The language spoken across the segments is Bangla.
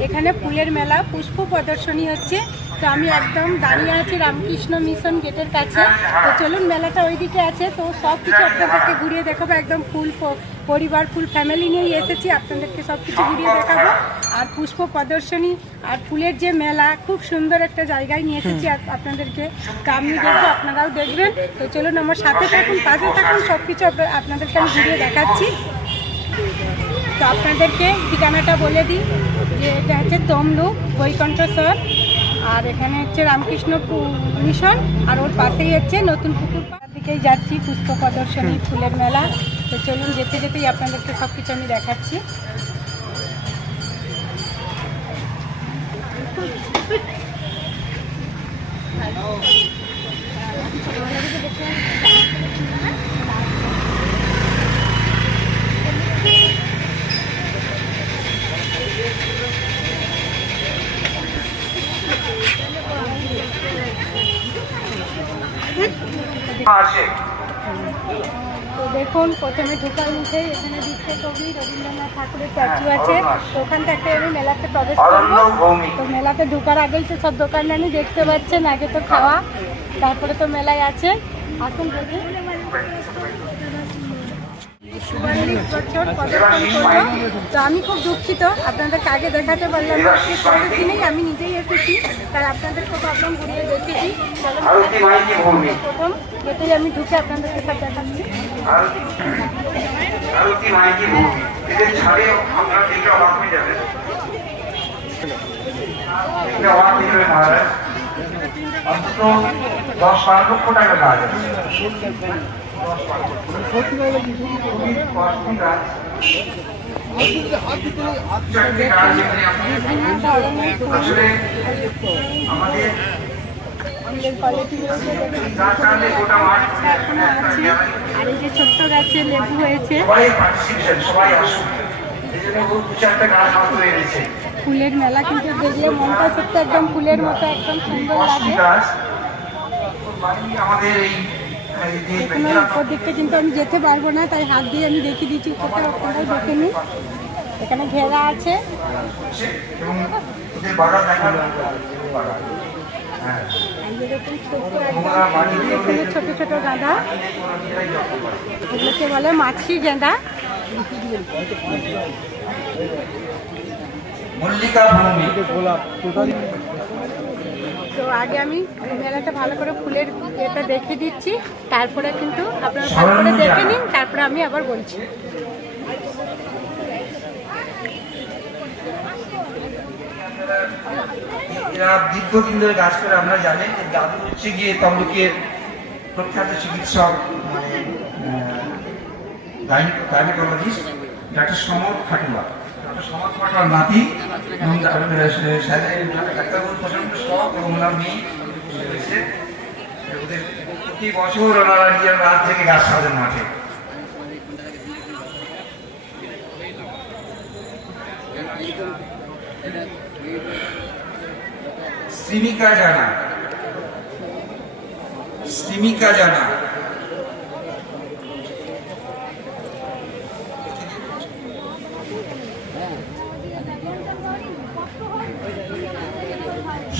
এখানে ফুলের মেলা, পুষ্প প্রদর্শনী হচ্ছে। তো আমি একদম দাঁড়িয়ে আছি রামকৃষ্ণ মিশন গেটের কাছে। তো চলুন, মেলাটা ওইদিকে আছে। তো সব কিছু আপনাদেরকে ঘুরিয়ে দেখাবো। একদম ফুল পরিবার, ফুল ফ্যামিলি নিয়েই এসেছি। আপনাদেরকে সব কিছু ঘুরিয়ে দেখাবো। আর পুষ্প প্রদর্শনী, আর ফুলের যে মেলা, খুব সুন্দর একটা জায়গায় নিয়ে এসেছি আপ- আপনাদেরকে। আমি দেখব, আপনারাও দেখবেন। তো চলুন, আমার সাথে থাকুন, পাশে থাকুন সব কিছু আপনা- আপনাদেরকে আমি ঘুরিয়ে দেখাচ্ছি। তো আপনাদেরকে ঠিকানাটা বলে দিই যে এটা হচ্ছে তমলুক বৈকণ্ঠস্বর আর এখানে হচ্ছে রামকৃষ্ণ মিশন, আর ওর পাশেই হচ্ছে নতুন পুকুর পাড়ার দিকেই যাচ্ছি, পুষ্প প্রদর্শনী, ফুলের মেলা। তো চলুন যেতে যেতেই আপনাদেরকে সব কিছু আমি দেখাচ্ছি। আছে তো দেখুন প্রথমে ঢোকার মুখে এখানে বিশ্বকবি রবীন্দ্রনাথ ঠাকুরের স্ট্যাচু আছে। তো ওখান থেকে আমি মেলাতে প্রবেশ করব। তো মেলাতে ঢোকার আগেই সে সব দোকানদানি দেখতে পাচ্ছেন আগে তো খাওয়া তারপরে তো মেলায় আছে। আসুন দেখি। তো আমি খুব দুঃখিত আপনাদেরকে আগে দেখাতে পারলাম দিনেই আমি নিজেই এসেছি তাই আপনাদেরকে প্রবলেম ঘুরিয়ে দেখেছি প্রথম যেতেই আমি ঢুকে আপনাদেরকে সব দেখাচ্ছি হয়ে হয়ে যাবে দশ বারো লক্ষ টাকা কাজ আছে আমাদের আর এই যে ছোট্ট গাছে লেবু হয়েছে। ফুলের মেলা কিন্তু দেখলে মনটা সত্যি একদম ফুলের মতো একদম সুন্দর লাগে। আমাদের এই এখনও উপর দিকটা কিন্তু আমি যেতে পারব না, তাই হাত দিয়ে আমি দেখিয়ে দিচ্ছি উপরটা আপনারাও দেখে নিন। এখানে ঘেরা আছে। ছোট ছোট গাঁদা এগুলোকে বলে মাছি গেঁদা মল্লিকা ভূমি তো আগে আমি মেলাটা ভালো করে ফুলের এটা দেখে দিচ্ছি। তারপরে কিন্তু আপনারা ভালো করে দেখে নিন তারপরে আমি আবার বলছি। এরা দীর্ঘদিন ধরে কাজ করে আমরা জানি যে দাদু হচ্ছে গিয়ে তমলুকের প্রখ্যাত চিকিৎসক মানে gynaecologist doctor Samar Khatua doctor Samar নাতি প্রতি বছর ওনারা নিজের রাত থেকে গাছ সাজান জানা। শ্রমিকা জানা।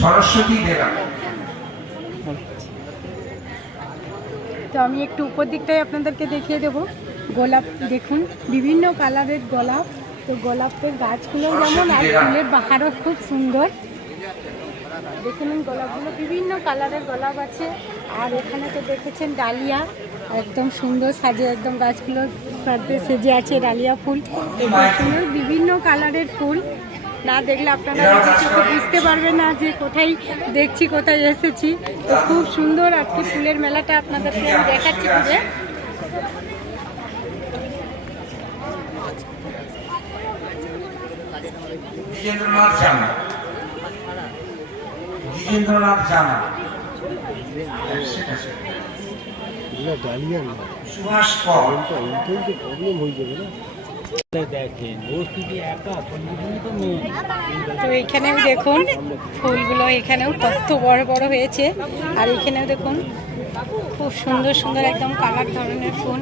সরস্বতী দেবা। তো আমি একটু উপর দিকটাই আপনাদেরকে দেখিয়ে দেব। গোলাপ দেখুন বিভিন্ন কালারের গোলাপ। তো গোলাপের গাছগুলো যেমন আর ফুলের বাহারও খুব সুন্দর। দেখে নিন গোলাপগুলো বিভিন্ন কালারের গোলাপ আছে। আর এখানে তো দেখেছেন ডালিয়া একদম সুন্দর সাজে একদম গাছগুলো সাথে সেজে আছে ডালিয়া ফুল। সুন্দর বিভিন্ন কালারের ফুল। না দেখলে আপনারা চোখে বুঝতে পারবেন না যে কোথায় দেখছি কোথায় এসেছি। তো খুব সুন্দর আজকে ফুলের মেলাটা আপনাদেরকে আমি দেখাচ্ছি ঘুরে দ্বিজেন্দ্রনাথ জানা। দ্বিজেন্দ্রনাথ জানা। ডালিয়া সুভাষ প্রবলেম হয়ে যাবে না। তো এইখানেও দেখুন ফুলগুলো এখানেও কত বড় বড় হয়েছে। আর এখানেও দেখুন খুব সুন্দর সুন্দর একদম কালার ধরনের ফুল।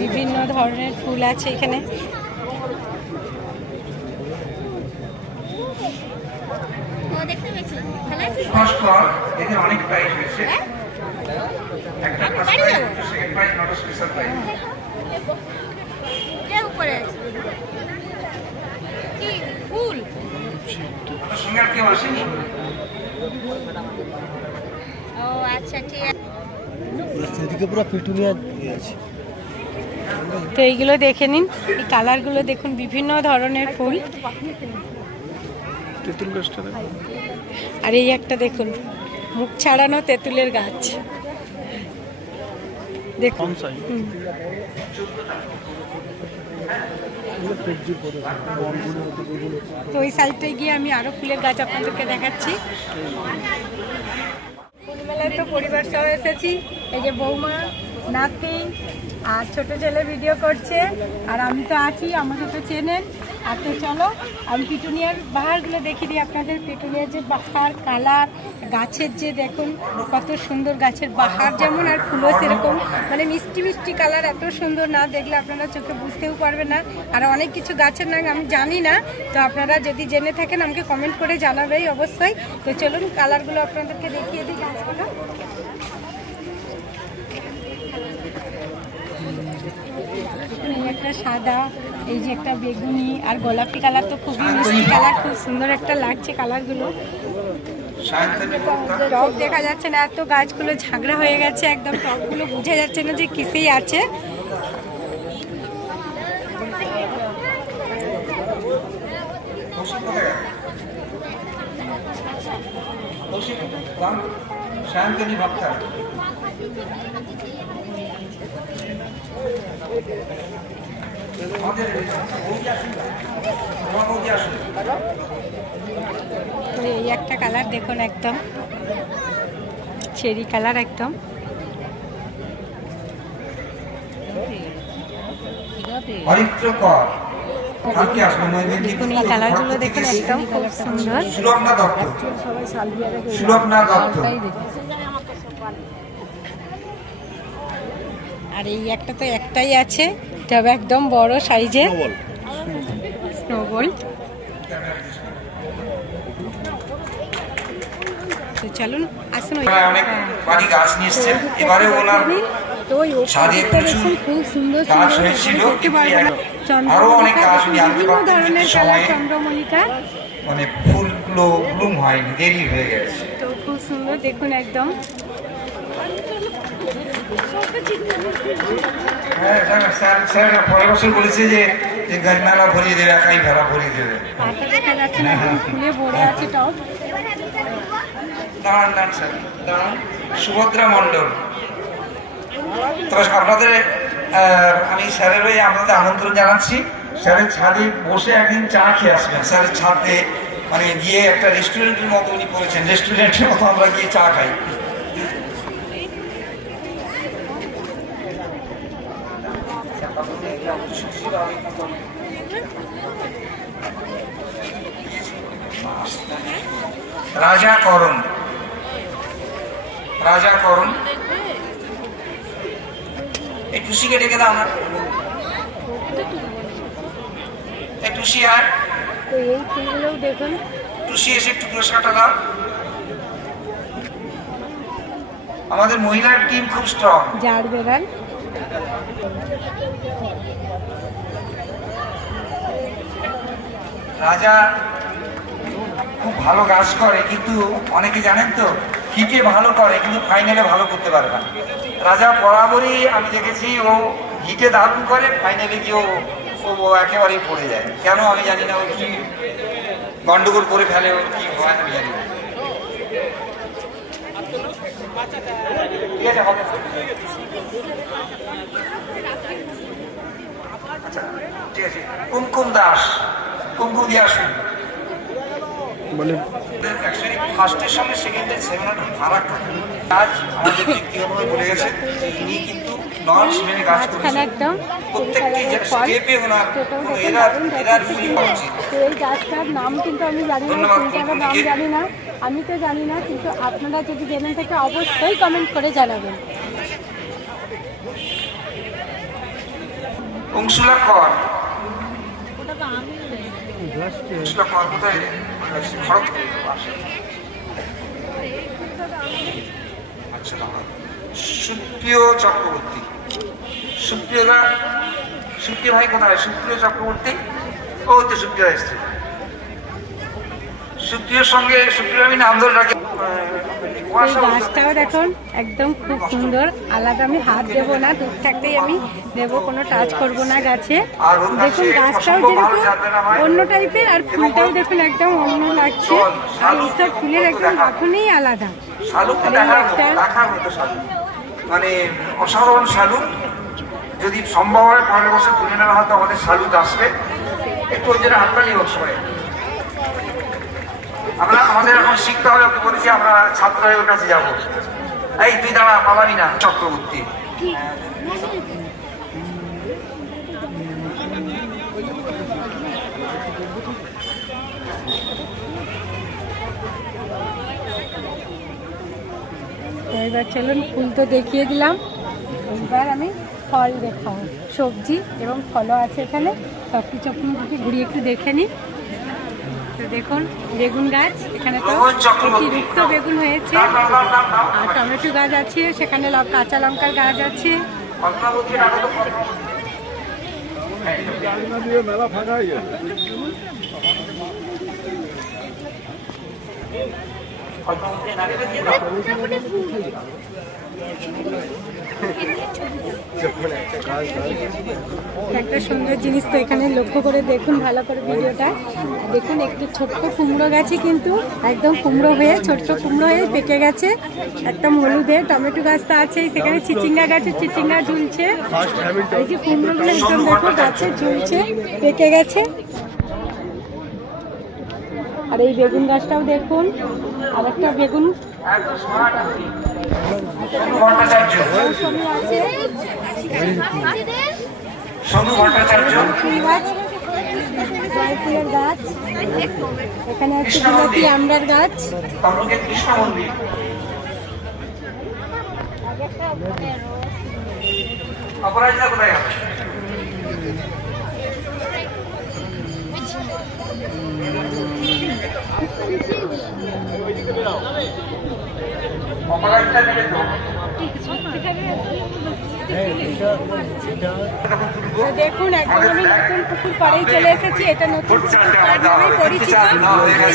বিভিন্ন ধরনের ফুল আছে এখানে। নমস্কার এদের অনেক প্রাইজ হয়েছে একটা ফার্স্ট প্রাইজ সেকেন্ড প্রাইজ নটা স্পেশাল প্রাইজ ফুল? সঙ্গে আর কেউ আসেনি? ও আচ্ছা ঠিক আছে। সেদিকে পুরো পিটুনিয়া আছে। তো এইগুলো দেখে নিন। এই কালারগুলো দেখুন বিভিন্ন ধরনের ফুল। আর এই একটা দেখুন মুখ ছাড়ানো তেঁতুলের গাছ। দেখুন। তো ওই সাইডটায় গিয়ে আমি আরও ফুলের গাছ আপনাদেরকে দেখাচ্ছি। ফুলমেলায় তো পরিবার সহ এসেছি। এই যে বৌমা নাতি আর ছোট ছেলে ভিডিও করছে। আর আমি তো আছি আমাকে তো চেনেন। আর তো চলো, আমি পিটুনিয়ার বাহারগুলো দেখিয়ে দিই আপনাদের। পিটুনিয়ার যে বাহার কালার, গাছের যে দেখুন, কত সুন্দর গাছের বাহার যেমন আর ফুলও সেরকম। মানে মিষ্টি মিষ্টি কালার, এত সুন্দর না দেখলে আপনারা চোখে বুঝতেও পারবে না। আর অনেক কিছু গাছের নাম আমি জানি না, তো আপনারা যদি জেনে থাকেন, আমাকে কমেন্ট করে জানাবেই অবশ্যই। তো চলুন, কালারগুলো আপনাদেরকে দেখিয়ে দিই গাছগুলো। একটা সাদা এই যে একটা বেগুনি আর গোলাপি কালার তো খুবই মিষ্টি কালার, খুব সুন্দর একটা লাগছে কালারগুলো। ভক্তা দেখা যাচ্ছে না, এত গাছগুলো ঝাগড়া হয়ে গেছে, একদম টবগুলো বোঝা যাচ্ছে না যে কিসেই আছে। এই একটা কালার দেখুন একদম। চেরি কালার একদম। দেখুন এই কালারগুলো দেখুন একদম খুব সুন্দর। সুলভনা দত্ত? সুলভনা দত্ত? আর এই একটা তো একটাই আছে। এটা একদম বড় সাইজের। স্নোবল তো চলুন আসুন ওই- অনেক বাড়ি গাছ নিয়ে এসছেন এবারে ওনার ছাদে প্রচুর খুব সুন্দর গাছ হয়েছিল, দেখতে কিন্তু পারবেন এক- চন্দ্রমল্লিকা আরও অনেক গাছ উনি আনতে বিভিন্ন পারতেন, ধরনের কিন্তু কালার সময়ে- চন্দ্রমল্লিকা। মানে ফুলগুলো ব্লুম হয়নি দেরি হয়ে গেছে। তো খুব সুন্দর দেখুন একদম। হ্যাঁ স্যার স্যার পরের বছর বলেছে যে ভরিয়ে দেবে ভেড়া ভরিয়ে দেবে। দাঁড়ান দাঁড়ান, স্যার, দাঁড়ান। সুভদ্রা মণ্ডল। আপনাদের আমি স্যারের হয়ে আপনাদের আমন্ত্রণ জানাচ্ছি। স্যারের ছাদে বসে একদিন চা খেয়ে আসবেন। স্যারের ছাদে মানে গিয়ে একটা রেস্টুরেন্টের মতো উনি করেছেন। রেস্টুরেন্টের মতো আমরা গিয়ে চা খাই। রাজা করণ। রাজা করণ। এই টুসিকে ডেকে দাও না। এই টুসি আর টুসি এসে একটু পুরস্কারটা দাও। আমাদের মহিলার টিম খুব স্ট্রং জার বেড়াল রাজা খুব ভালো গাছ করে, কিন্তু অনেকে জানেন তো, হিটে ভালো করে, কিন্তু ফাইনালে ভালো করতে পারে না। রাজা বরাবরই আমি দেখেছি, ও হিটে দারুণ করে, ফাইনালে গিয়ে ও, ও- একেবারেই পড়ে যায়। কেন আমি জানি না, ও কি গন্ডগোল করে ফেলে, ও কি হয় আমি জানি না। ঠিক আছে আচ্ছা কুমকুম দাস। কুমকুম দিয়ে আসুন মানে অ্যাকচুয়ালি ফার্স্টের সঙ্গে সেকেন্ডের সেমিনারটা ফারাক আজ আমাদের ব্যক্তিগতভাবে বলে গেছে যে ইনি কিন্তু নর্স মেনে কাজ মাঝখানে প্রত্যেকটি স্টেপে ওনার কোনো এরার এরার দেখতে উচিত এই গাছটার নাম কিন্তু আমি জানি না ধন্যবাদ নাম জানি না আমি তো জানি না কিন্তু আপনারা যদি জেনে থাকে অবশ্যই কমেন্ট করে জানাবেন। অংশুলা কর। সুপ্রিয় চক্রবর্তী, সুপ্রিয় দা সুপ্রিয় ভাই কোথায়? সুপ্রিয় চক্রবর্তী? ও, তো সুপ্রিয় এসছে। সুপ্রিয়র সঙ্গে সুপ্রিয় আমি নাম ধরে রাখি এই গাছটাও দেখুন একদম খুব সুন্দর। আলাদা আমি হাত দেব না দূর থাকতেই আমি দেবো কোনো টাচ করব না গাছে। দেখুন গাছে গাছটাও যেরকম। অন্য টাইপের আর ফুলটাও দেখুন একদম অন্য লাগছে। আর এইসব ফুলের একদম দেখা। গঠনই আলাদা। একটা- মানে অসাধারণ শালুক। যদি সম্ভব হয় পরের বছর তুলে নেওয়া হয়তো আমাদের শালুক আসবে। একটু ওই জন্য হাততালি হোক সবাই আমরা আমাদের এখন শিখতে হবে ওকে বলেছি, আমরা ছাত্র হয়ে ওর কাছে যাব। এই, তুই দাঁড়া, পালাবি না, চক্রবর্তী। এবার চলুন, ফুল তো দেখিয়ে দিলাম। এবার আমি ফল দেখাবো। সবজি এবং ফলও আছে এখানে। সব কিছু আপনাদেরকে ঘুরিয়ে একটু দেখে নিই। তো দেখুন বেগুন গাছ এখানে তো রোহন চক্রবর্তী। বেগুন হয়েছে। আর টমেটো গাছ আছে সেখানে ল- কাঁচা লঙ্কার গাছ আছে। পদ্মাবতী একটা সুন্দর জিনিস তো এখানে লক্ষ্য করে দেখুন, ভালো করে ভিডিওটা। দেখুন, একটু ছোট্ট কুমড়ো গাছে কিন্তু একদম কুমড়ো হয়ে, ছোট্ট কুমড়ো হয়ে পেকে গেছে। একদম হলুদে টমেটো গাছ তো সেখানে চিচিঙ্গা গাছে চিচিঙ্গা ঝুলছে। এই যে কুমড়োগুলো একদম দেখো গাছে ঝুলছে, পেকে গেছে। আর এই বেগুন গাছটাও দেখুন আর একটা বেগুন। আছি। সনু ভট্টাচার্য। গাছ এখানে আছে বিলাতি আমড়ার গাছ। তমলুকের কৃষ্ণ মন্দির। অপরাজিতা কোথায় গেল দেখুন একদম আমি নতুন পুকুর পাড়েই চলে এসেছি। এটা নতুন পুকুর পরিচিত।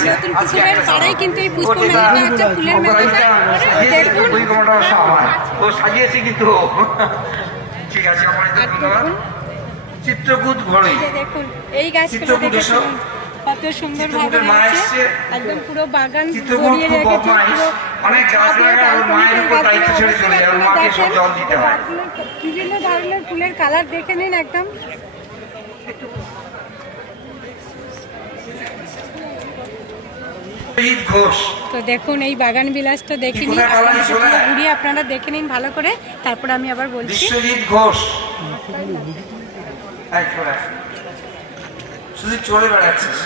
নতুন পুকুরের পাড়াই কিন্তু এই পুষ্প মেলাটা হচ্ছে ফুলের মেলাটা। দেখুন। ও সাজিয়েছে কিন্তু ঠিক আছে দেখুন চিত্রকূট যে দেখুন এই গাছগুলো চিত্রকূট দেখেছেন এসো। কত সুন্দর ভাবে চিত্রকূটের মা আছে এসছে। একদম পুরো বাগান রেখেছে পুরো অনেক গাছ ছাদে লাগায়, মায়ের উপর দায়িত্ব ছেড়ে চলে যায়, মাকে সব জল দিতে হয়। বিভিন্ন ধরনের ফুলের কালার দেখে নিন একদম তো দেখুন এই বাগান বিলাসটা দেখে নিন। ঘুরিয়ে আপনারা দেখে নিন ভালো করে তারপর আমি আবার বলছি বিশ্বজিৎ ঘোষ। শুধু চলে বেড়াচ্ছিস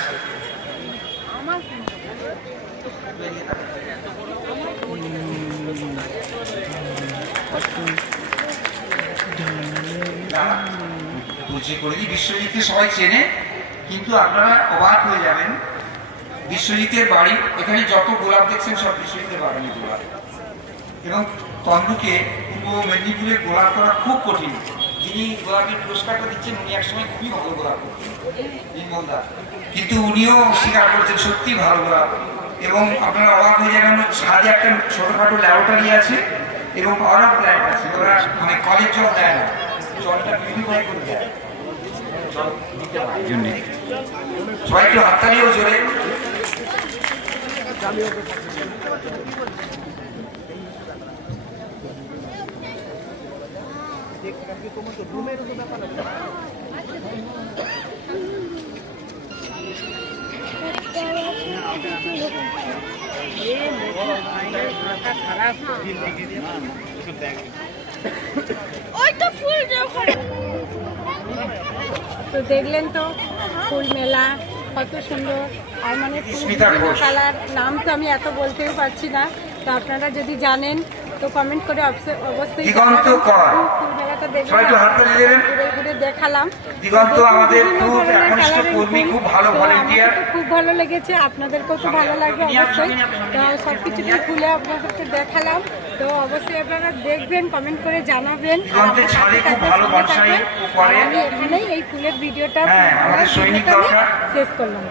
বুঝি করে বিশ্বজিৎকে সবাই চেনে, কিন্তু আপনারা অবাক হয়ে যাবেন, বিশ্বজিতের বাড়ি, এখানে যত গোলাপ দেখছেন সব বিশ্বজিতের বাগানে গোলাপ। এবং তন্দুকে পূর্ব মেদিনীপুরে গোলাপ করা খুব কঠিন। যিনি গোলাপের পুরস্কারটা দিচ্ছেন, উনি একসময় খুবই ভালো গোলাপ করতেন। কিন্তু উনিও স্বীকার করছেন সত্যি ভালো গোলাপ। এবং আপনারা অবাক হয়ে যাবেন ছাদে একটা ছোটখাটো ল্যাবরেটরি আছে এবং অনেক লাইট আছে। ওরা মানে কলেজ জল দেয় না। জলটা পিউরিফাই করে দেয়। এই জন্যে। সবাই একটু হাততালিও জোরে খারাপ ওই তো দেখলেন তো ফুল মেলা কত সুন্দর। আর মানে। কালার নাম তো আমি এত বলতেও পারছি না। তো আপনারা যদি জানেন তো কমেন্ট করে অবশ্য- অবশ্যই দিগন্ত কর। সবাই একটু। ঘুরে দেখালাম দিগন্ত আমাদের খুব একনিষ্ঠ কর্মী, খুব ভালো volunteer। খুব ভালো লেগেছে আপনাদেরকেও তো ভালো লাগবে অবশ্যই তো সব কিছুটাই খুলে আপনাদেরকে দেখালাম তো অবশ্যই আপনারা দেখবেন কমেন্ট করে জানাবেন। আমি এখানেই এই ফুলের ভিডিওটা হ্যাঁ, আমাদের সৈনিক দরকার। শেষ করলাম